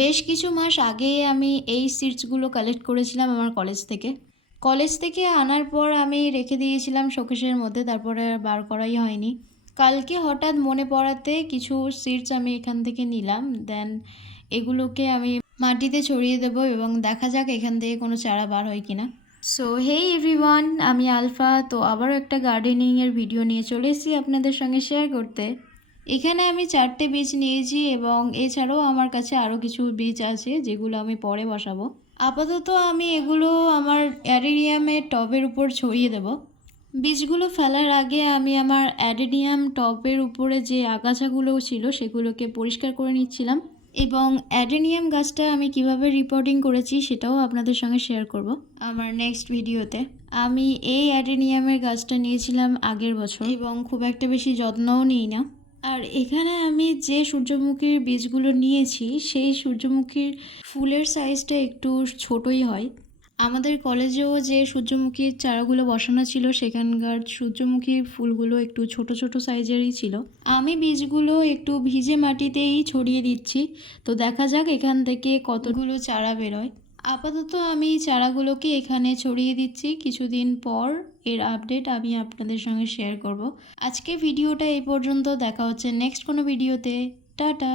বেশ কিছু মাস আগে আমি এই সিডসগুলো কালেক্ট করেছিলাম আমার কলেজ থেকে। কলেজ থেকে আনার পর আমি রেখে দিয়েছিলাম শোকেসের মধ্যে, তারপরে আর বার করাই হয়নি। কালকে হঠাৎ মনে পড়াতে কিছু সিডস আমি এখান থেকে নিলাম। দেন এগুলোকে আমি মাটিতে ছড়িয়ে দেবো এবং দেখা যাক এখান থেকে কোনো চারা বার হয় কিনা। সো হেই এভরিওয়ান, আমি আলফা। তো আবারও একটা গার্ডেনিংয়ের ভিডিও নিয়ে চলে এসেছি আপনাদের সঙ্গে শেয়ার করতে। এখানে আমি 4টে বীজ নিয়েছি এবং এছাড়াও আমার কাছে আরও কিছু বীজ আছে যেগুলো আমি পরে বসাবো। আপাতত আমি এগুলো আমার অ্যাডেনিয়ামের টবের উপর ছড়িয়ে দেব। বীজগুলো ফেলার আগে আমি আমার অ্যাডেনিয়াম টবের উপরে যে আগাছাগুলো ছিল সেগুলোকে পরিষ্কার করে নিচ্ছিলাম এবং অ্যাডেনিয়াম গাছটা আমি কিভাবে রিপোর্টিং করেছি সেটাও আপনাদের সঙ্গে শেয়ার করব আমার নেক্সট ভিডিওতে। আমি এই অ্যাডেনিয়ামের গাছটা নিয়েছিলাম আগের বছর এবং খুব একটা বেশি যত্নও নিই না। আর এখানে আমি যে সূর্যমুখীর বীজগুলো নিয়েছি সেই সূর্যমুখীর ফুলের সাইজটা একটু ছোটই হয়। আমাদের কলেজেও যে সূর্যমুখীর চারাগুলো বসানো ছিল সেখানকার সূর্যমুখীর ফুলগুলো একটু ছোট ছোট সাইজেরই ছিল। আমি বীজগুলো একটু ভিজে মাটিতেই ছড়িয়ে দিচ্ছি, তো দেখা যাক এখান থেকে কতগুলো চারা বেরোয়। আপাতত আমি চারাগুলোকে এখানে ছড়িয়ে দিচ্ছি, কিছুদিন পর এর আপডেট আমি আপনাদের সঙ্গে শেয়ার করব। আজকে ভিডিওটা এই পর্যন্ত, দেখা হচ্ছে নেক্সট কোনো ভিডিওতে। টাটা।